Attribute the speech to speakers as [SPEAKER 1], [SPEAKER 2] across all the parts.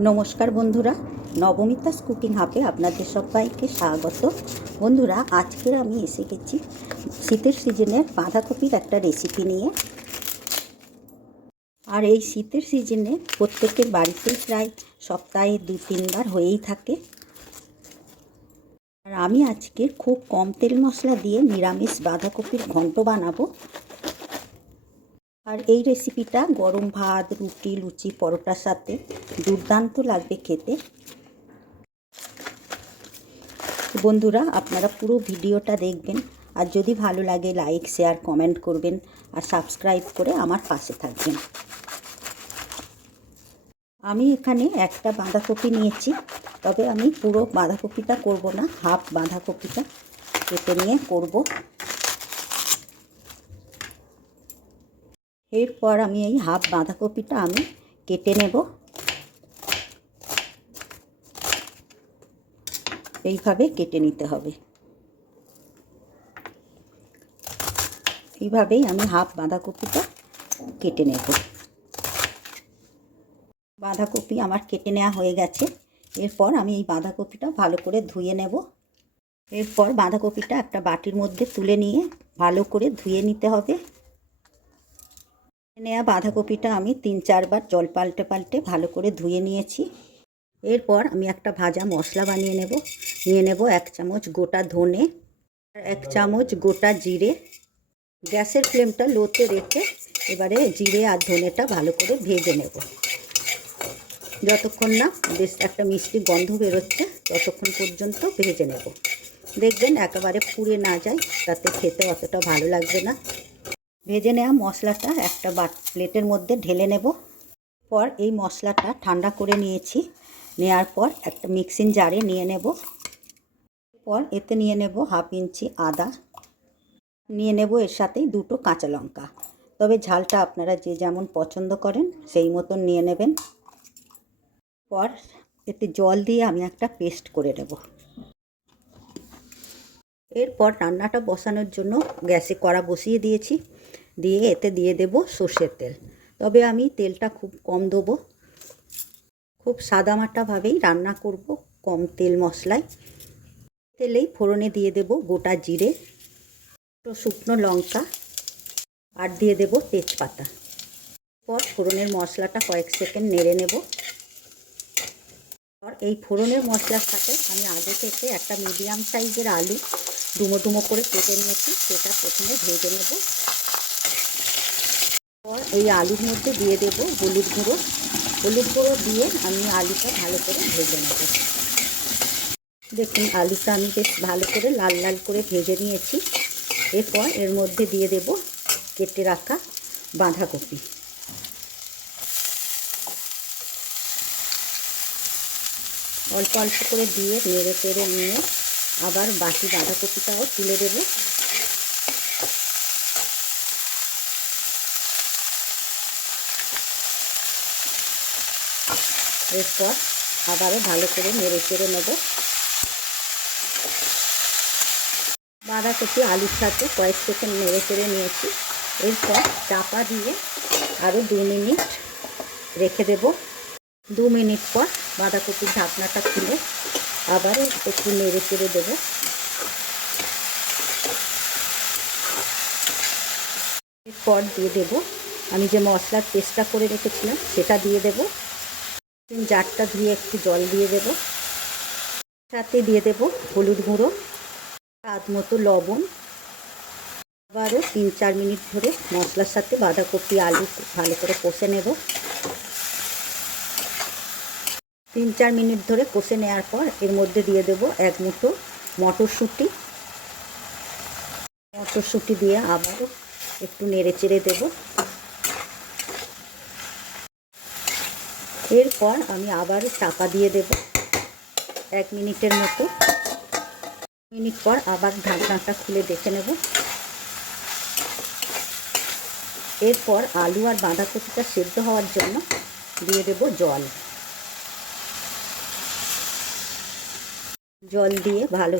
[SPEAKER 1] নমস্কার বন্ধুরা নবমিতাস কুকিং হাবে আপনাদের সবাইকে স্বাগত। বন্ধুরা, আজকে আমি এসে গেছি শীতের সিজনের বাঁধাকপির একটা রেসিপি নিয়ে। আর এই শীতের সিজনে প্রত্যেকের বাড়িতেই প্রায় সপ্তাহে দু, তিনবার হয়েই থাকে। আর আমি আজকে খুব কম তেল মশলা দিয়ে নিরামিষ বাঁধাকপির ঘন্ট বানাবো। আর এই রেসিপিটা গরম ভাত, রুটি, লুচি, পরোটার সাথে দুর্দান্ত লাগবে খেতে। বন্ধুরা, আপনারা পুরো ভিডিওটা দেখবেন। আর যদি ভালো লাগে লাইক শেয়ার কমেন্ট করবেন। আর সাবস্ক্রাইব করে আমার পাশে থাকবেন। আমি এখানে একটা বাঁধাকপি নিয়েছি। তবে আমি পুরো বাঁধাকপিটা করব না, হাফ বাঁধাকপিটা কেটে নিয়ে করব। এরপর আমি এই হাফ বাঁধাকপিটা আমি কেটে নেব। এইভাবে কেটে নিতে হবে। এইভাবেই আমি হাফ বাঁধাকপিটা কেটে নেব। বাঁধাকপি আমার কেটে নেওয়া হয়ে গেছে। এরপর আমি এই বাঁধাকপিটা ভালো করে ধুয়ে নেব। এরপর বাঁধাকপিটা একটা বাটির মধ্যে তুলে নিয়ে ভালো করে ধুয়ে নিতে হবে। নেওয়া বাঁধাকপিটা আমি তিন চারবার জল পাল্টে পাল্টে ভালো করে ধুয়ে নিয়েছি। এরপর আমি একটা ভাজা মশলা বানিয়ে নেব। নিয়ে নেব এক চামচ গোটা ধনে এক চামচ গোটা জিরে। গ্যাসের ফ্লেমটা লোতে রেখে এবারে জিরে আর ধনেটা ভালো করে ভেজে নেব। যতক্ষণ না বেশ একটা মিষ্টি গন্ধ বেরোচ্ছে, ততক্ষণ পর্যন্ত ভেজে নেব। দেখবেন একেবারে পুড়ে না যায়, তাতে খেতে অতটা ভালো লাগবে না। ভেজে নেওয়া মশলাটা একটা বাট প্লেটের মধ্যে ঢেলে নেব। পর এই মশলাটা ঠান্ডা করে নিয়েছি। নেওয়ার পর একটা মিক্সিং জারে নিয়ে নেব। পর এতে নিয়ে নেব হাফ ইঞ্চি আদা। নিয়ে নেব এর সাথেই দুটো কাঁচা লঙ্কা। তবে ঝালটা আপনারা যে যেমন পছন্দ করেন, সেই মতন নিয়ে নেবেন। পর এতে জল দিয়ে আমি একটা পেস্ট করে নেব। এরপর রান্নাটা বসানোর জন্য গ্যাসে কড়া বসিয়ে দিয়েছি। দিয়ে এতে দিয়ে দেব সর্ষের তেল। তবে আমি তেলটা খুব কম দেবো। খুব সাদামাটাভাবেই রান্না করব কম তেল মশলায়। তেলেই ফোড়নে দিয়ে দেব গোটা জিরে শুকনো লঙ্কা আর দিয়ে দেব তেজপাতা। পর ফোড়নের মশলাটা কয়েক সেকেন্ড নেড়ে নেব। এই ফোড়নের মশলার সাথে আমি আগে থেকে একটা মিডিয়াম সাইজের আলু ডুমো ডুমো করে কেটে নিয়েছি, সেটা প্রথমে ভেজে নেব। এই আলুর মধ্যে দিয়ে দেব হলুদ গুঁড়ো। হলুদ গুঁড়ো দিয়ে আমি আলুটা ভালো করে ভেজে নেব। দেখুন, আলুটা আমি বেশ ভালো করে লাল লাল করে ভেজে নিয়েছি। এরপর এর মধ্যে দিয়ে দেব কেটে রাখা বাঁধাকপি। অল্প অল্প করে দিয়ে নেড়ে তেড়ে নিয়ে আবার বাকি বাঁধাকপিটাও তুলে দেবো। এরপর আবারও ভালো করে নেড়ে চেড়ে নেব। বাঁধাকপি আলুর সাথে কয়েক সেকেন্ড নেড়ে চেড়ে নিয়েছি। এরপর চাপা দিয়ে আরও দু মিনিট রেখে দেব। দু মিনিট পর বাঁধাকপির ঢাকনাটা খুলে আবারও একটু নেড়ে চেড়ে দেবো। এরপর দিয়ে দেব। আমি যে মশলার পেস্টটা করে রেখেছিলাম, সেটা দিয়ে দেব। জারটা ধুয়ে একটু জল দিয়ে দেব। সাথে দিয়ে দেব হলুদ গুঁড়ো, স্বাদ মতো লবণ। আবারও তিন চার মিনিট ধরে মশলার সাথে বাঁধাকপি, আলু ভালো করে কষে নেব। তিন চার মিনিট ধরে কষে নেওয়ার পর এর মধ্যে দিয়ে দেব এক মুঠো মটরশুঁটি। মটরশুঁটি দিয়ে আবারও একটু নেড়ে চেড়ে দেব। এরপর আমি আবার চাপা দিয়ে দেব এক মিনিটের মতো। মিনিট পর আবার ঢাকনাটা খুলে দেখে নেব। এরপর আলু আর বাঁধাকপিটা সেদ্ধ হওয়ার জন্য দিয়ে দেব জল। জল দিয়ে ভালো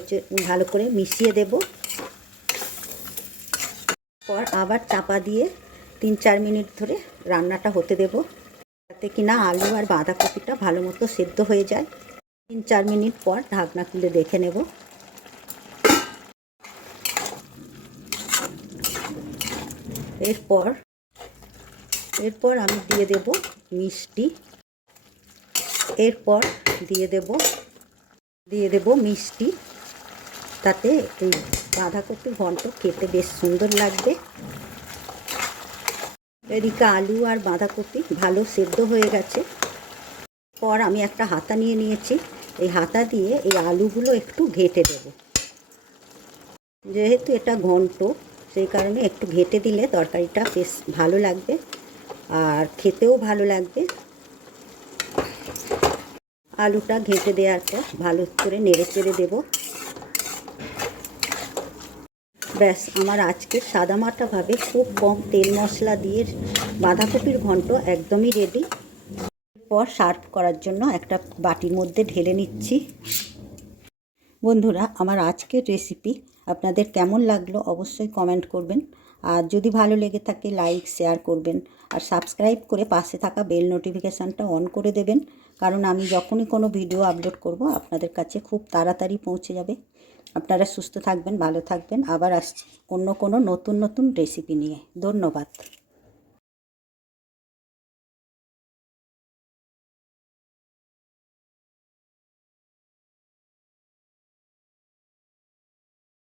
[SPEAKER 1] ভালো করে মিশিয়ে দেব। পর আবার চাপা দিয়ে তিন চার মিনিট ধরে রান্নাটা হতে দেব। যাতে কিনা আলু আর বাঁধাকপিটা ভালো মতো সেদ্ধ হয়ে যায়। তিন চার মিনিট পর ঢাকনা খুলে দেখে নেব। এরপর এরপর আমি দিয়ে দেব মিষ্টি। এরপর দিয়ে দেব দিয়ে দেব মিষ্টি। তাতে এই বাঁধাকপি ঘন্ট খেতে বেশ সুন্দর লাগবে। এদিকে আলু আর বাঁধাকপি ভালো সেদ্ধ হয়ে গেছে। পর আমি একটা হাতা নিয়ে নিয়েছি। এই হাতা দিয়ে এই আলুগুলো একটু ঘেটে দেব। যেহেতু এটা ঘন্ট, সেই কারণে একটু ঘেটে দিলে তরকারিটা বেশ ভালো লাগবে আর খেতেও ভালো লাগবে। আলুটা ঘেঁটে দেওয়ার পর ভালো করে নেড়ে চেড়ে দেবো। ব্যাস, আমার আজকে সাদামাটাভাবে খুব কম তেল মশলা দিয়ে বাঁধাকপির ঘন্ট একদমই রেডি পর সার্ভ করার জন্য একটা বাটির মধ্যে ঢেলে নিচ্ছি। বন্ধুরা, আমার আজকের রেসিপি আপনাদের কেমন লাগল অবশ্যই কমেন্ট করবেন। আর যদি ভালো লেগে থাকে লাইক শেয়ার করবেন। আর সাবস্ক্রাইব করে পাশে থাকা বেল নোটিফিকেশানটা অন করে দেবেন। কারণ আমি যখনই কোনো ভিডিও আপলোড করব, আপনাদের কাছে খুব তাড়াতাড়ি পৌঁছে যাবে। আপনারা সুস্থ থাকবেন, ভালো থাকবেন। আবার আসছি অন্য কোনো নতুন নতুন রেসিপি নিয়ে। ধন্যবাদ।